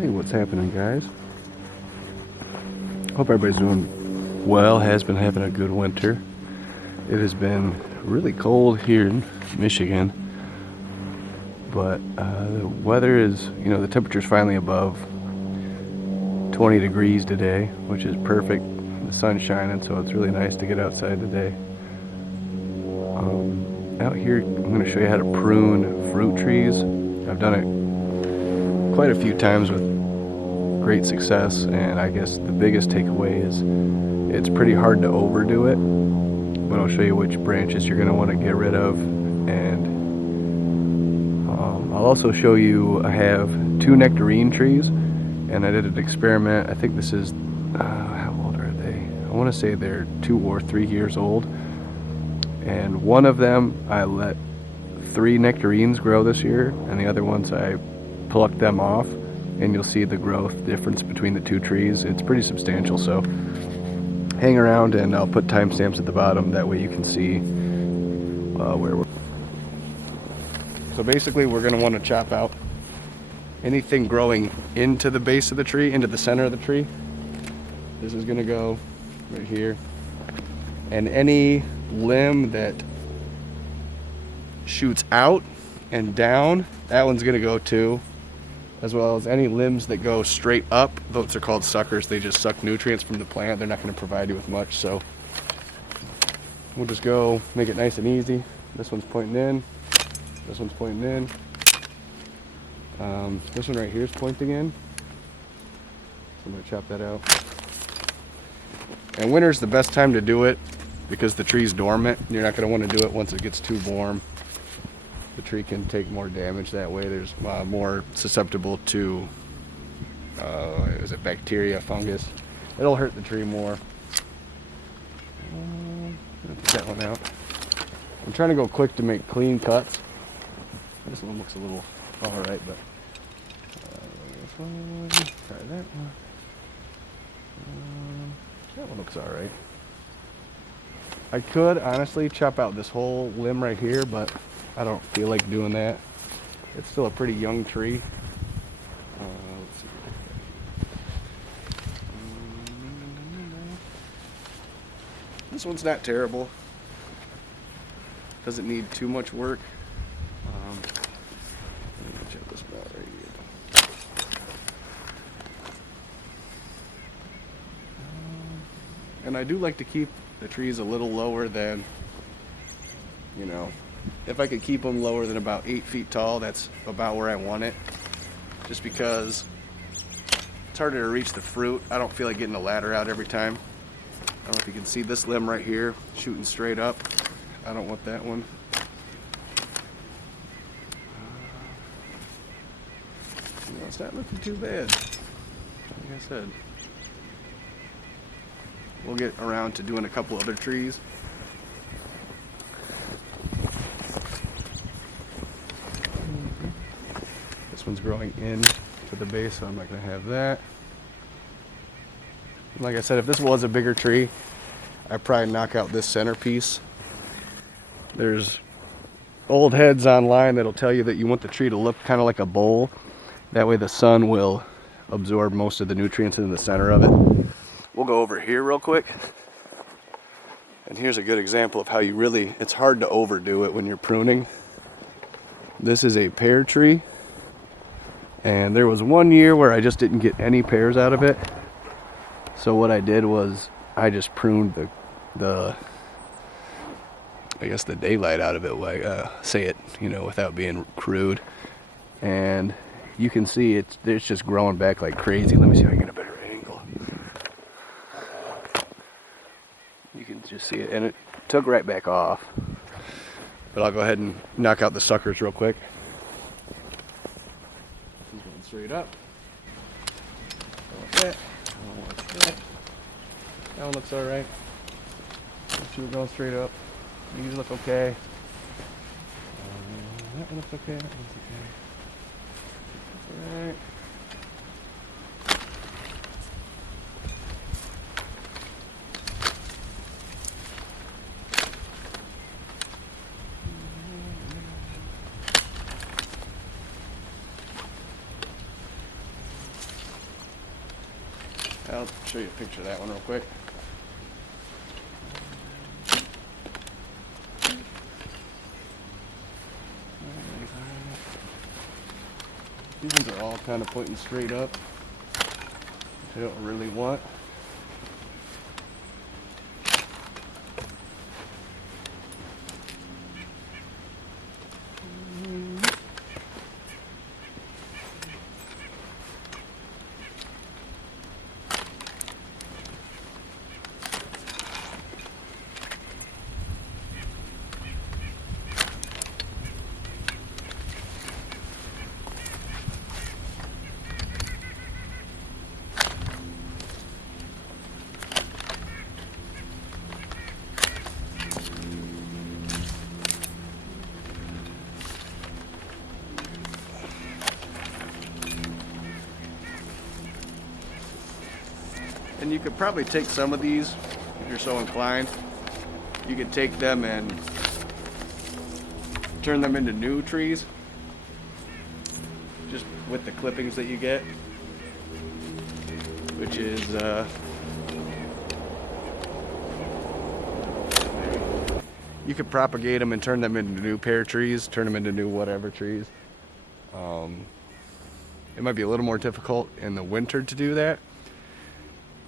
Hey, what's happening, guys? Hope everybody's doing well. Has been having a good winter. It has been really cold here in Michigan, but the weather is, the temperature's finally above 20 degrees today, which is perfect. The sun's shining, so it's really nice to get outside today. Out here, I'm going to show you how to prune fruit trees. I've done it quite a few times with great success, and I guess the biggest takeaway is it's pretty hard to overdo it, but I'll show you which branches you're going to want to get rid of, and I'll also show you I have 2 nectarine trees, and I did an experiment. I think this is how old are they? I want to say they're 2 or 3 years old, and one of them I let 3 nectarines grow this year, and the other ones I plucked them off, and you'll see the growth difference between the 2 trees. It's pretty substantial, so hang around and I'll put timestamps at the bottom, that way you can see where we're. So basically we're going to want to chop out anything growing into the base of the tree, into the center of the tree. This is going to go right here, and any limb that shoots out and down, that one's going to go too, as well as any limbs that go straight up. Those are called suckers. They just suck nutrients from the plant. They're not going to provide you with much, so we'll just go make it nice and easy. This one's pointing in, this one's pointing in, this one right here is pointing in, so I'm going to chop that out. And winter's the best time to do it because the tree's dormant. You're not going to want to do it once it gets too warm. The tree can take more damage that way. There's more susceptible to is it bacteria, fungus. It'll hurt the tree more. Get that one out. I'm trying to go quick to make clean cuts. This one looks a little alright, but this one, try that one. That one looks alright. I could honestly chop out this whole limb right here, but I don't feel like doing that. It's still a pretty young tree. Let's see. This one's not terrible. Doesn't need too much work. Let me check this out right here. And I do like to keep the trees a little lower than, if I could keep them lower than about 8 feet tall, that's about where I want it. Just because it's harder to reach the fruit. I don't feel like getting a ladder out every time. I don't know if you can see this limb right here shooting straight up. I don't want that one. It's not looking too bad, like I said. We'll get around to doing a couple other trees. This one's growing in to the base, so I'm not going to have that. Like I said, if this was a bigger tree, I'd probably knock out this centerpiece. There's old heads online that'll tell you that you want the tree to look kind of like a bowl. That way the sun will absorb most of the nutrients into the center of it. We'll go over here real quick. And here's a good example of how it's hard to overdo it when you're pruning. This is a pear tree. And there was one year where I just didn't get any pears out of it. So what I did was I just pruned the daylight out of it, without being crude. And you can see it's just growing back like crazy. Let me see if I can get a better angle. You can just see it, and it took right back off. But I'll go ahead and knock out the suckers real quick. He's going straight up. I want that. I don't want that. That one looks alright. She was going straight up. These look okay. That one looks okay. That one's okay. Alright. I'll show you a picture of that one real quick. These ones are all kind of pointing straight up, which I don't really want. And you could probably take some of these, if you're so inclined. You could take them and turn them into new trees, just with the clippings that you get, which is you could propagate them and turn them into new pear trees, turn them into new whatever trees. It might be a little more difficult in the winter to do that.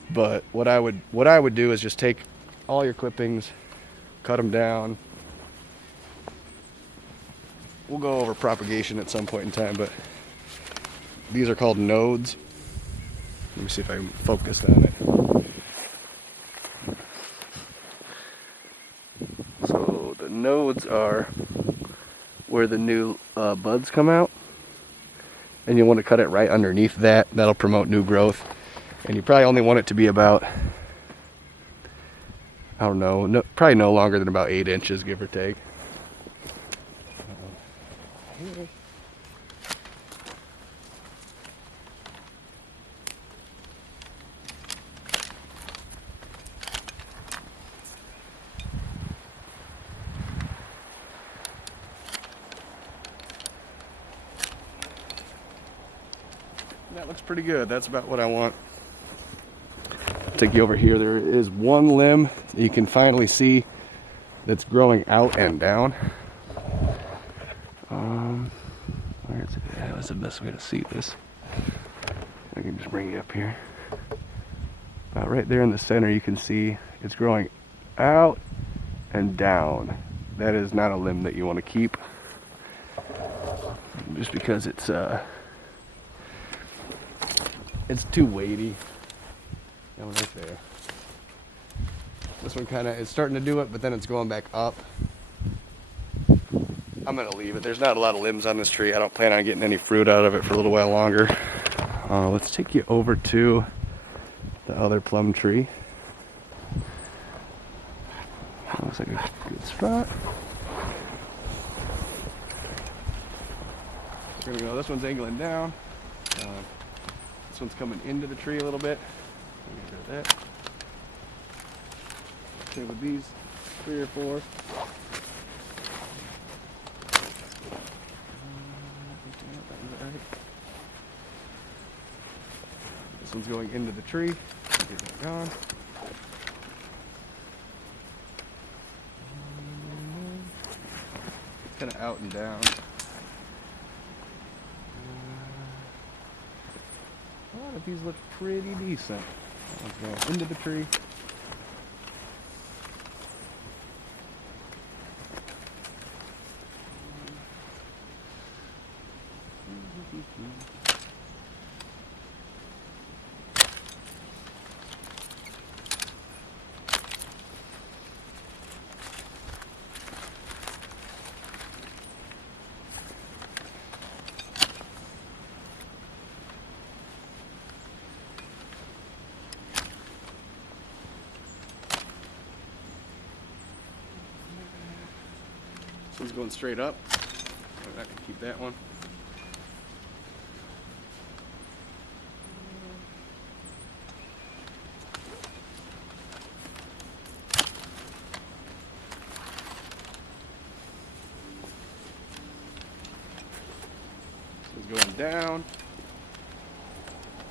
But what I would do is just take all your clippings, cut them down. We'll go over propagation at some point in time, but these are called nodes. Let me see if I can focus on it. So the nodes are where the new buds come out, and you want to cut it right underneath that. That'll promote new growth. And you probably only want it to be about, I don't know, probably no longer than about 8 inches, give or take. That looks pretty good. That's about what I want. Take you over here. There is one limb that you can finally see that's growing out and down. Where is it? That was the best way to see this. I can just bring you up here. About right there in the center, you can see it's growing out and down. That is not a limb that you want to keep, just because it's too weighty. That one right there. This one kind of is starting to do it, but then it's going back up. I'm going to leave it. There's not a lot of limbs on this tree. I don't plan on getting any fruit out of it for a little while longer. Let's take you over to the other plum tree. Looks like a good spot. We're going to go, this one's angling down. This one's coming into the tree a little bit. Get rid of that. Okay, with these 3 or 4. This one's going into the tree. Get that gone. It's kind of out and down. A lot of these look pretty decent. That one's going into the tree. This one's going straight up. I can keep that one. This one's going down.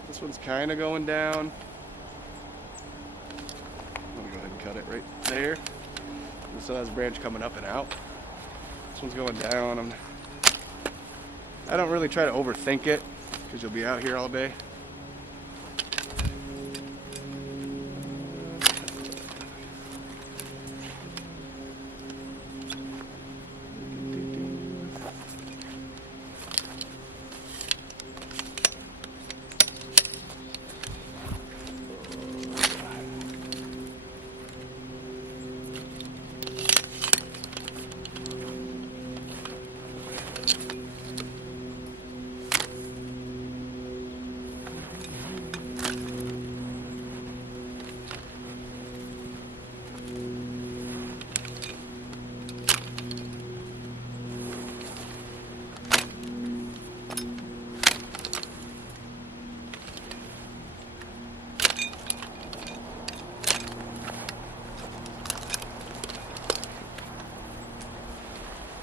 This one's kind of going down. cut it right there. And so that's a branch coming up and out. This one's going down. I don't really try to overthink it because you'll be out here all day.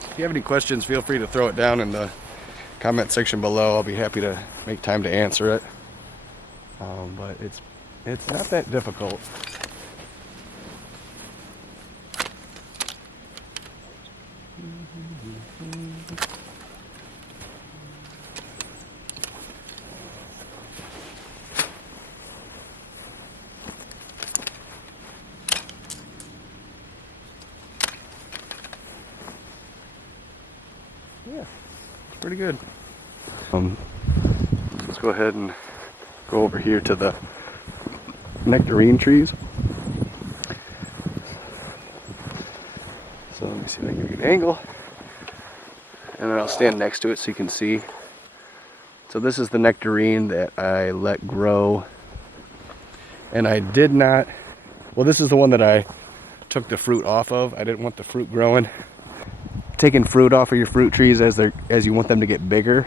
If you have any questions, feel free to throw it down in the comment section below. I'll be happy to make time to answer it. But it's not that difficult. Yeah, it's pretty good. Let's go ahead and go over here to the nectarine trees. So let me see if I can get a good angle. And then I'll stand next to it so you can see. So this is the nectarine that I let grow. And I did not, well, this is the one that I took the fruit off of. I didn't want the fruit growing. Taking fruit off of your fruit trees as you want them to get bigger,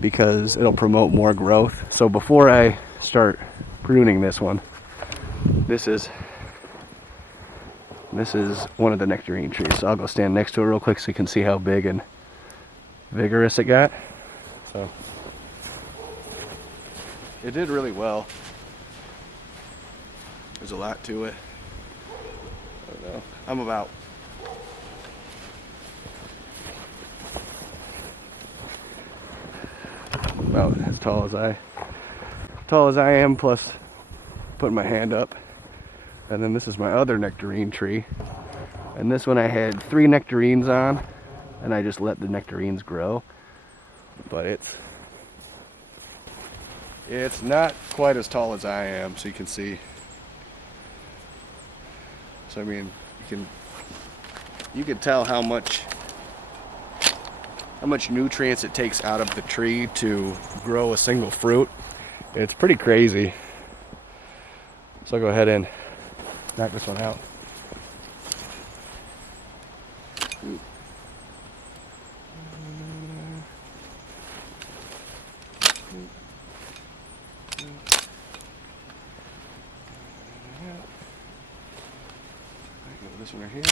because it'll promote more growth. So before I start pruning this one, this is one of the nectarine trees. So I'll go stand next to it real quick so you can see how big and vigorous it got. So it did really well. There's a lot to it. I don't know. I'm about as tall as I am, plus putting my hand up. And then this is my other nectarine tree, and this one I had 3 nectarines on, and I just let the nectarines grow. But it's not quite as tall as I am, so you can see. So I mean, you can tell how much nutrients it takes out of the tree to grow a single fruit. It's pretty crazy. So I'll go ahead and knock this one out. This one right here.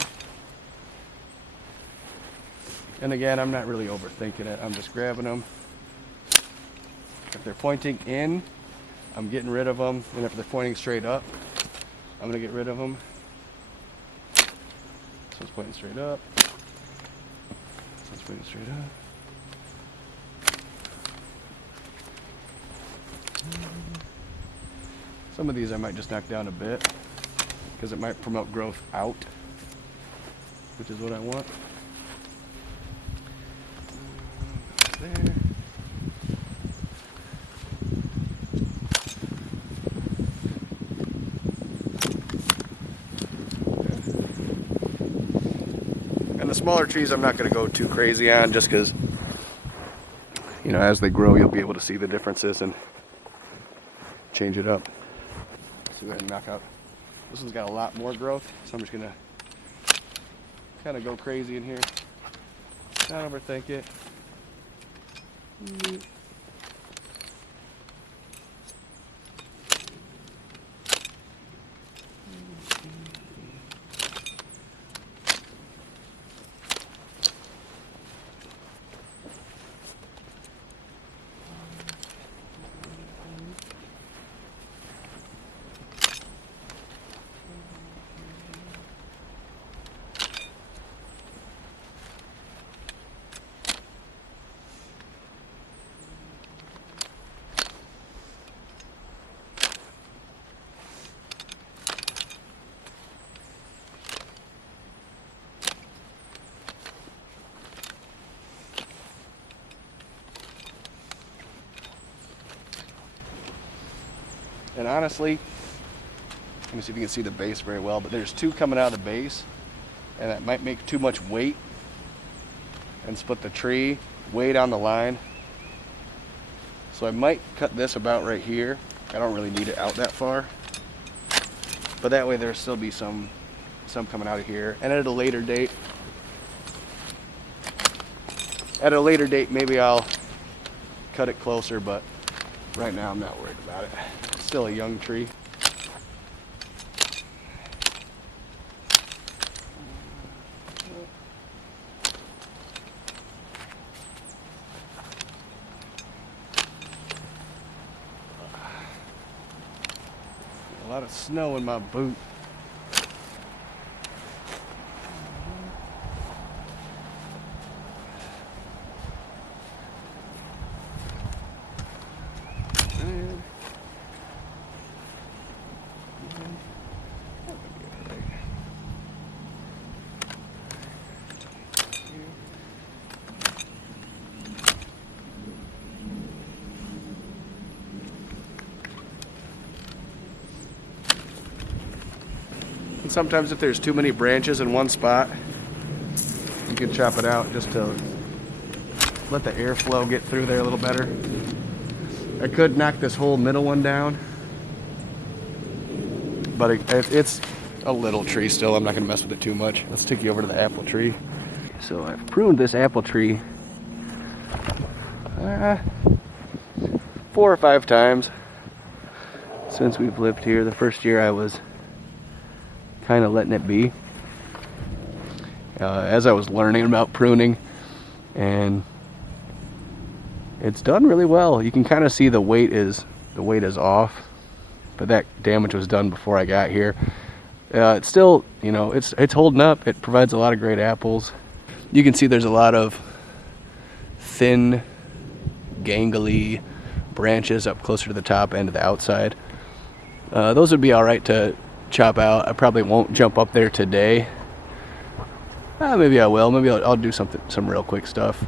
And again, I'm not really overthinking it. I'm just grabbing them. If they're pointing in, I'm getting rid of them. And if they're pointing straight up, I'm going to get rid of them. This one's pointing straight up. This one's pointing straight up. Some of these I might just knock down a bit, because it might promote growth out, which is what I want. There. And the smaller trees I'm not going to go too crazy on, just because, you know, as they grow you'll be able to see the differences and change it up. So go ahead and knock out. This one's got a lot more growth, so I'm just going to kind of go crazy in here. Not overthink it. And honestly, let me see if you can see the base very well, but there's two coming out of the base, and that might make too much weight and split the tree way down the line. So I might cut this about right here. I don't really need it out that far, but that way there'll still be some coming out of here. And at a later date, maybe I'll cut it closer, but right now I'm not worried about it. It's still a young tree. A lot of snow in my boot. And sometimes if there's too many branches in one spot, you can chop it out just to let the airflow get through there a little better. I could knock this whole middle one down, but it's a little tree still. I'm not gonna mess with it too much. Let's take you over to the apple tree. So I've pruned this apple tree 4 or 5 times since we've lived here. The first year I was kind of letting it be as I was learning about pruning, and it's done really well. You can kind of see the weight is off, but that damage was done before I got here. It's still, you know, it's holding up. It provides a lot of great apples. You can see there's a lot of thin, gangly branches up closer to the top and to the outside. Those would be all right to chop out. I probably won't jump up there today. Maybe I will. Maybe I'll do some real quick stuff.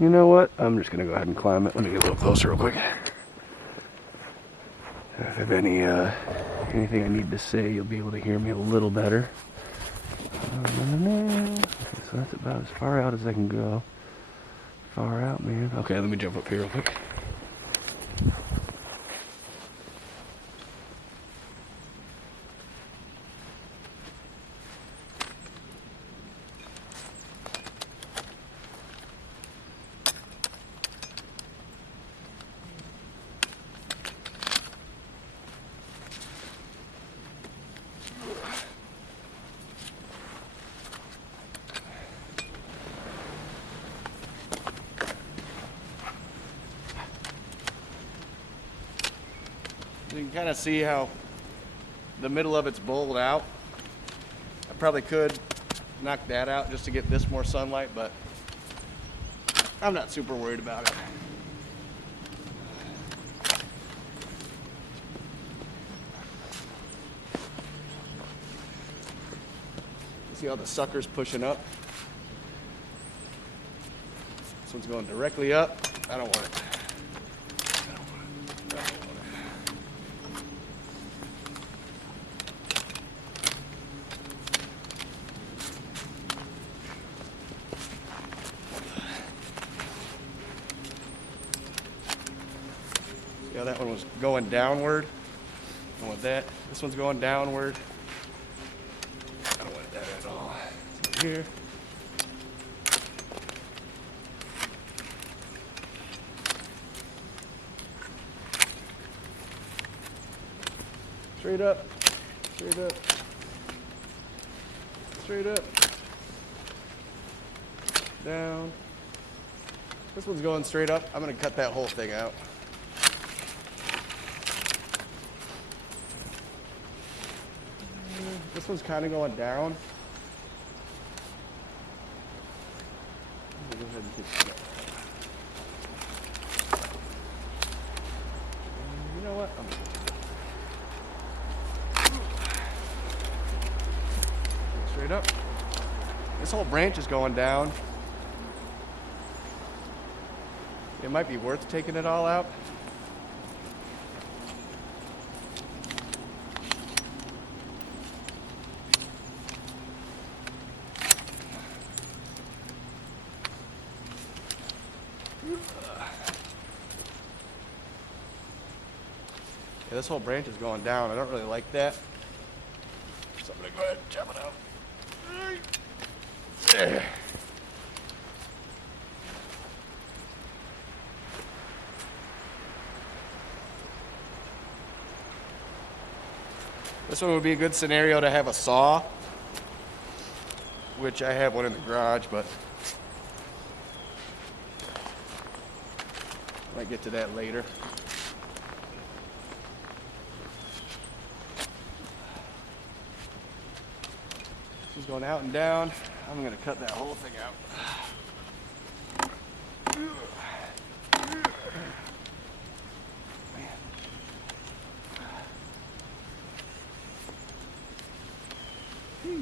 You know what? I'm just gonna go ahead and climb it. Let me get a little closer real quick. If I have anything I need to say, you'll be able to hear me a little better. Okay, so that's about as far out as I can go. Far out, man. Okay, let me jump up here real quick. You can kind of see how the middle of it's bowled out. I probably could knock that out just to get this more sunlight, but I'm not super worried about it. See how the sucker's pushing up? This one's going directly up. I don't want it. Yeah, that one was going downward. I don't want that. This one's going downward. I don't want that at all. So here. Straight up, straight up, straight up, down. This one's going straight up. I'm gonna cut that whole thing out. This one's kind of going down. Go ahead and get that. You know what? Straight up. This whole branch is going down. It might be worth taking it all out. Yeah, this whole branch is going down. I don't really like that. So I'm gonna go ahead and chop it out. There. This one would be a good scenario to have a saw, which I have one in the garage, but might get to that later. This is going out and down. I'm gonna cut that whole thing out. There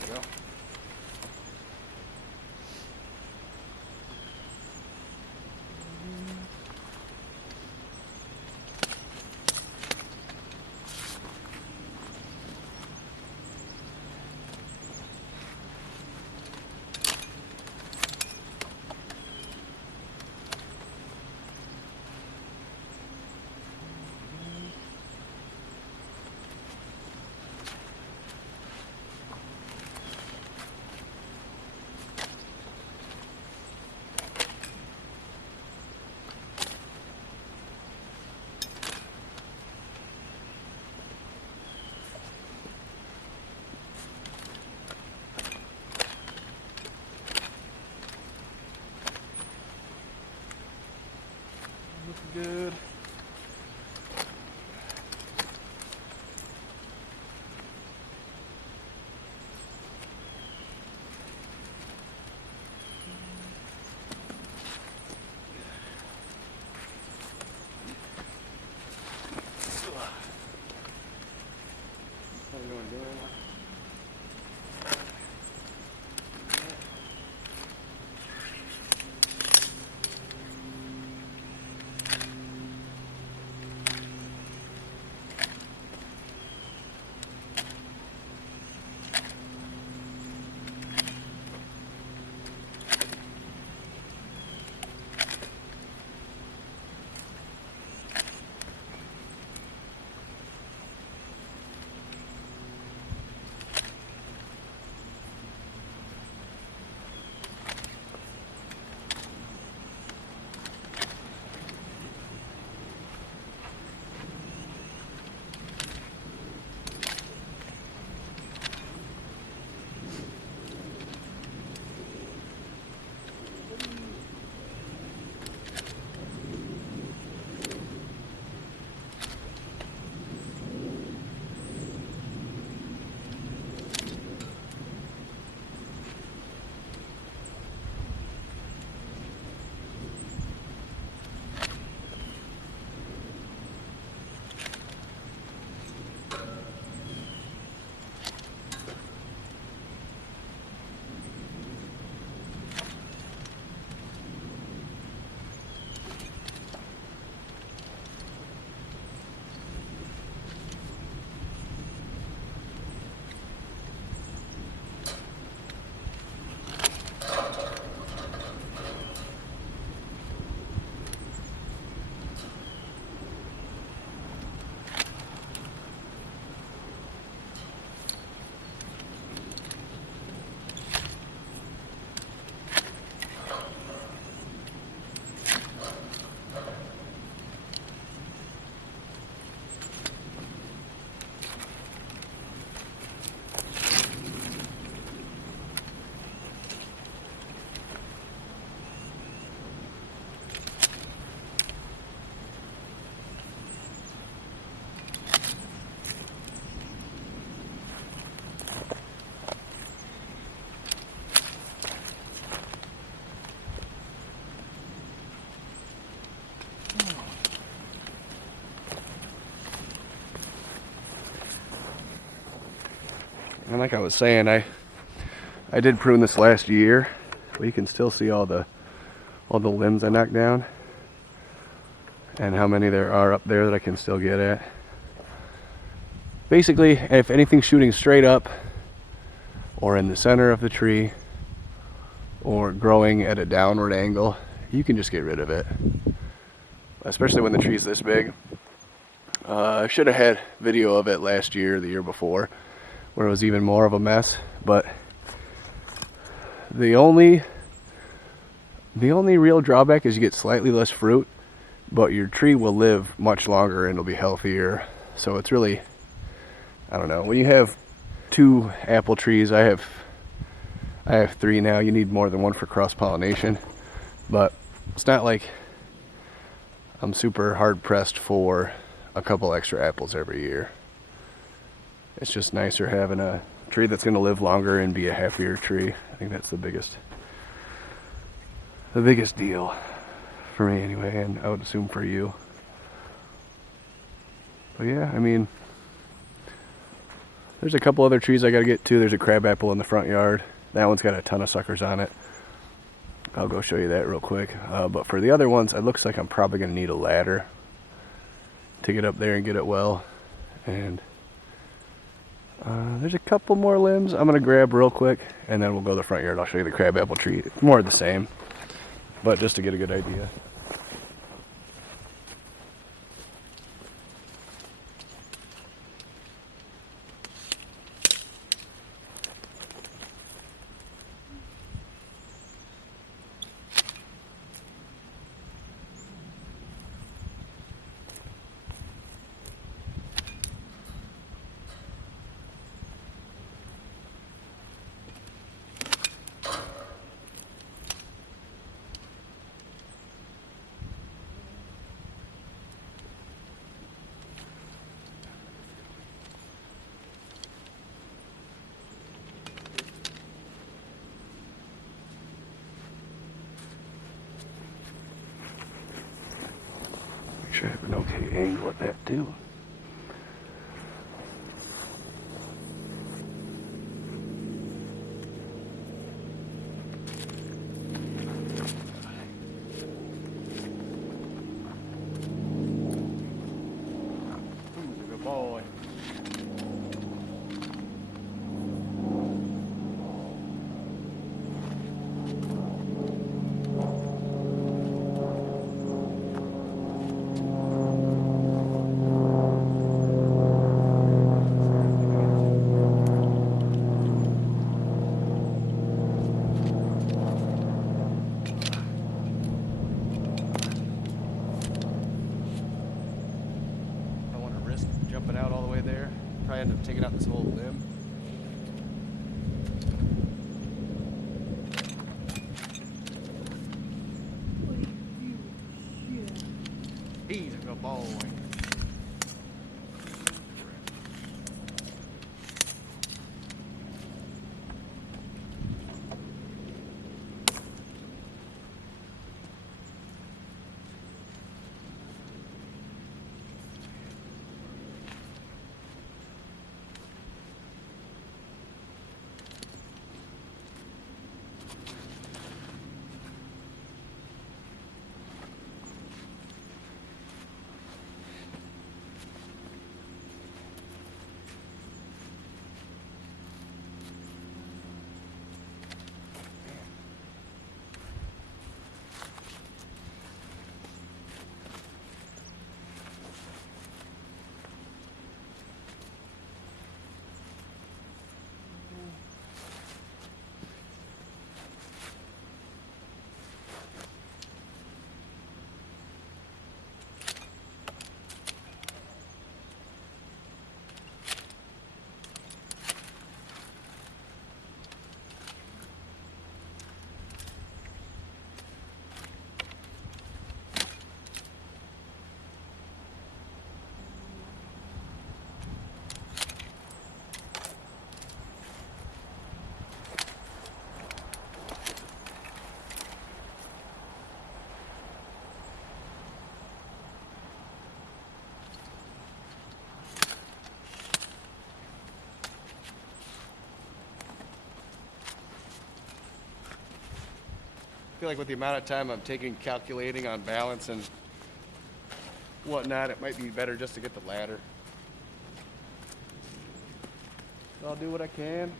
we go. Good. And like I was saying, I did prune this last year, but you can still see all the limbs I knocked down and how many there are up there that I can still get at. Basically, if anything's shooting straight up or in the center of the tree or growing at a downward angle, you can just get rid of it, especially when the tree's this big. I should have had video of it last year, the year before, where it was even more of a mess, but the only real drawback is you get slightly less fruit, but your tree will live much longer and it'll be healthier. So it's really, I don't know, when you have 2 apple trees, I have 3 now. You need more than one for cross-pollination, but it's not like I'm super hard pressed for a couple extra apples every year. It's just nicer having a tree that's going to live longer and be a happier tree. I think that's the biggest deal for me anyway, and I would assume for you. But yeah, I mean, there's a couple other trees I got to get to. There's a crabapple in the front yard. That one's got a ton of suckers on it. I'll go show you that real quick. But for the other ones, it looks like I'm probably going to need a ladder to get up there and get it well. And there's a couple more limbs I'm going to grab real quick, and then we'll go to the front yard. I'll show you the crabapple tree. It's more of the same, but just to get a good idea. Sure I have an okay angle at that too. Good boy. Jumping out all the way there. Probably end up taking out this whole limb. He's a good boy. feel like with the amount of time I'm taking calculating on balance and whatnot, it might be better just to get the ladder. So I'll do what I can.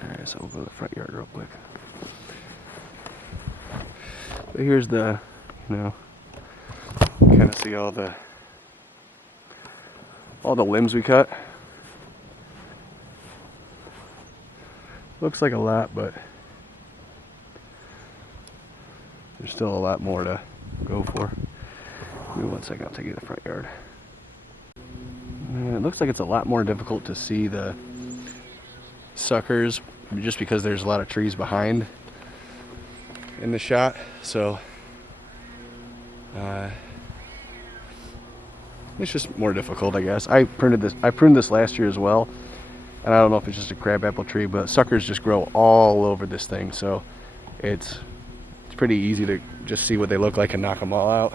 Alright, so we'll go to the front yard real quick. So here's the, kind of see all the limbs we cut. Looks like a lot, but there's still a lot more to go for. Give me 1 second, I'll take you to the front yard. And it looks like it's a lot more difficult to see the suckers just because there's a lot of trees behind in the shot. So it's just more difficult, I guess. I pruned this last year as well, and I don't know if it's just a crabapple tree, but suckers just grow all over this thing, so it's pretty easy to just see what they look like and knock them all out.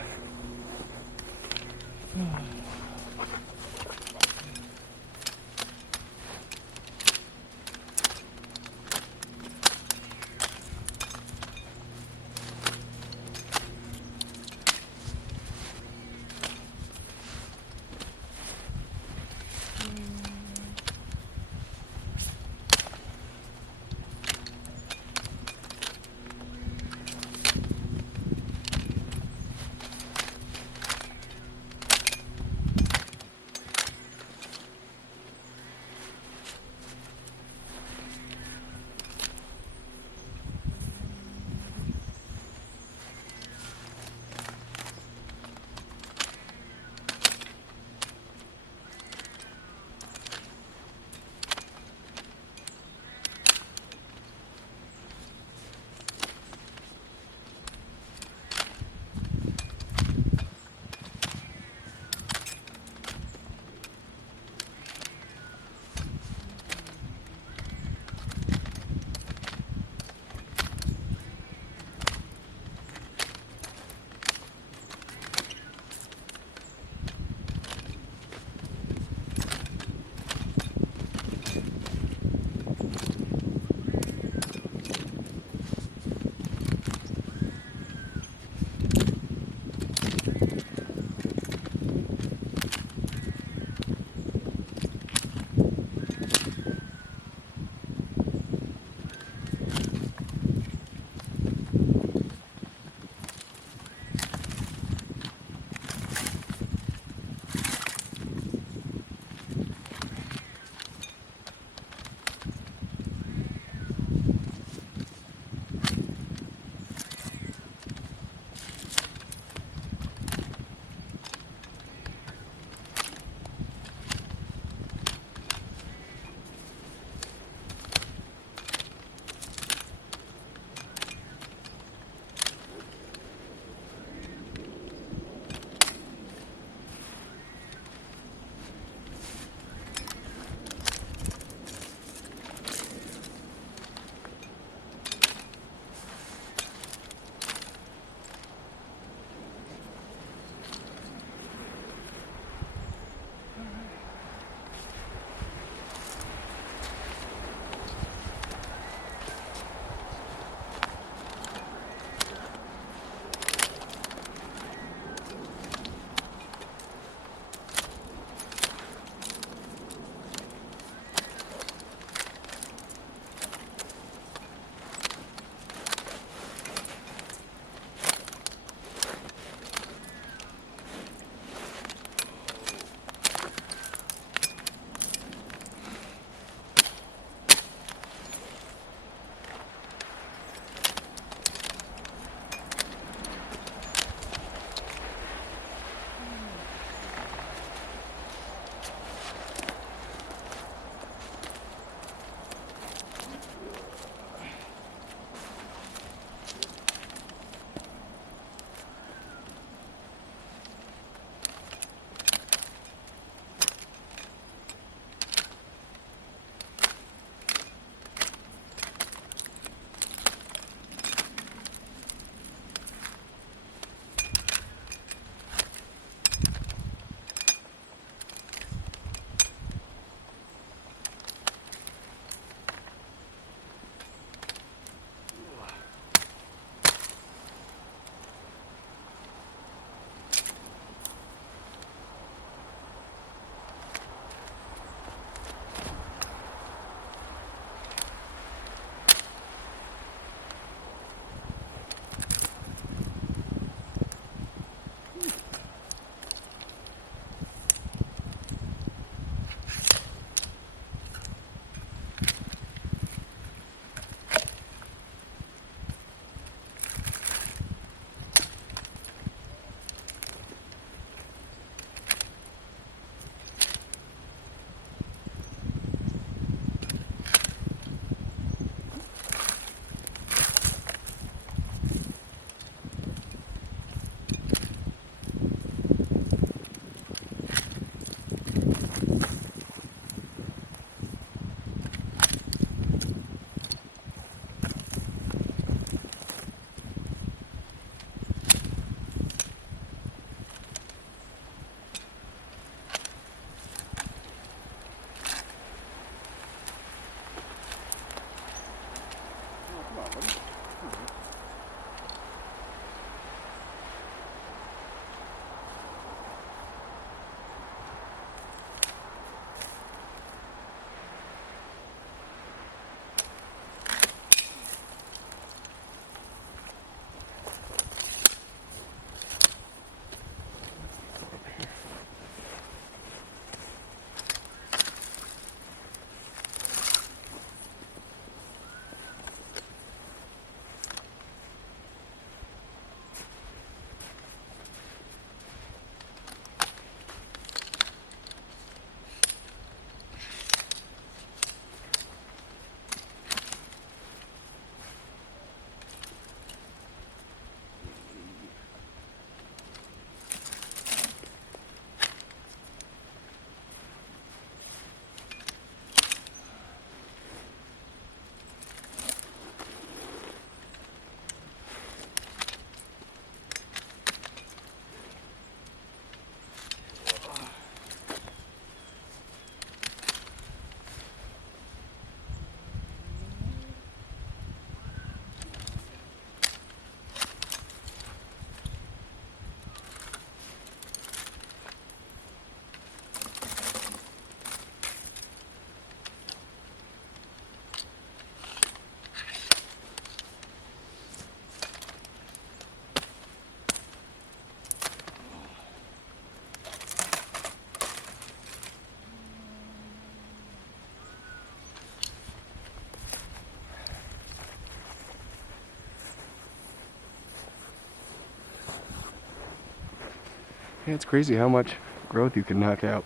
Yeah, it's crazy how much growth you can knock out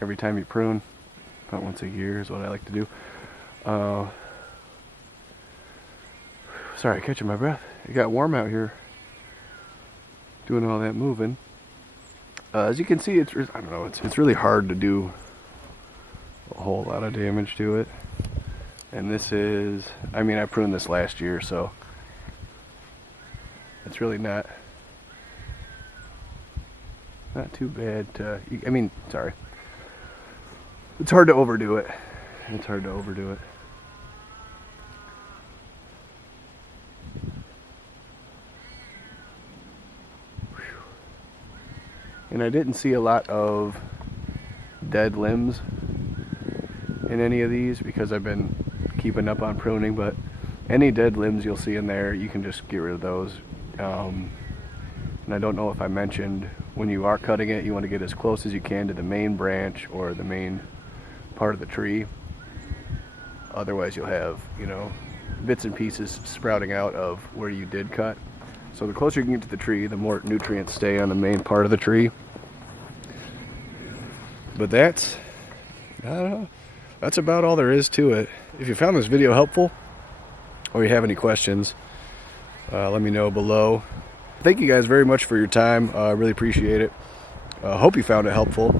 every time you prune. About once a year is what I like to do. Sorry, catching my breath. It got warm out here doing all that moving. As you can see, I don't know, it's really hard to do a whole lot of damage to it. And this is, I mean, I pruned this last year, so it's really not too bad to, I mean, sorry. It's hard to overdo it. It's hard to overdo it. And I didn't see a lot of dead limbs in any of these because I've been keeping up on pruning, but any dead limbs you'll see in there, you can just get rid of those. And I don't know if I mentioned, when you are cutting it, you want to get as close as you can to the main branch or the main part of the tree. Otherwise you'll have, you know, bits and pieces sprouting out of where you did cut. So the closer you can get to the tree, the more nutrients stay on the main part of the tree. But that's, I don't know, that's about all there is to it. If you found this video helpful, or you have any questions, let me know below. Thank you guys very much for your time. I really appreciate it. Hope you found it helpful.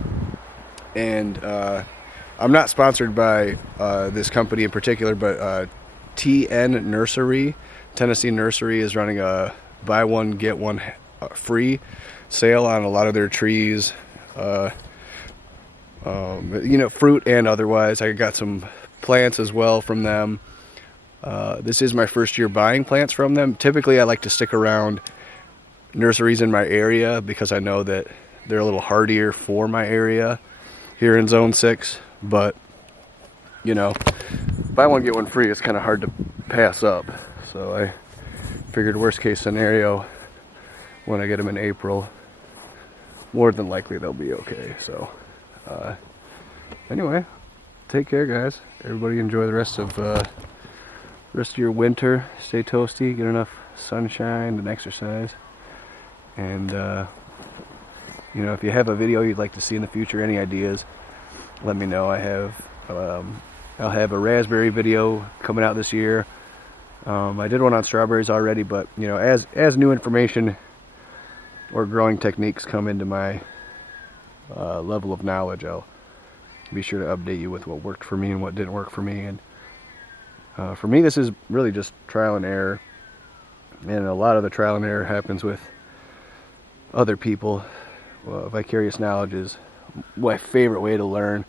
And I'm not sponsored by this company in particular, but TN Nursery, Tennessee Nursery, is running a buy one get one free sale on a lot of their trees, you know, fruit and otherwise. I got some plants as well from them. This is my first year buying plants from them. Typically I like to stick around nurseries in my area because I know that they're a little hardier for my area here in Zone 6, but you know, buy one get one free is kind of hard to pass up. So I figured worst case scenario, when I get them in April, more than likely they'll be okay. So anyway, take care guys. Everybody enjoy the rest of your winter. Stay toasty, get enough sunshine and exercise. And you know, if you have a video you'd like to see in the future, any ideas, let me know. I'll have a raspberry video coming out this year. I did one on strawberries already, but you know, as new information or growing techniques come into my level of knowledge, I'll be sure to update you with what worked for me and what didn't work for me. And for me, this is really just trial and error, and a lot of the trial and error happens with other people. Well, vicarious knowledge is my favorite way to learn,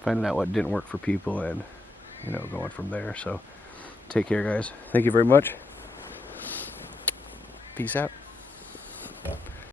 finding out what didn't work for people and, you know, going from there. So Take care, guys. Thank you very much. Peace out.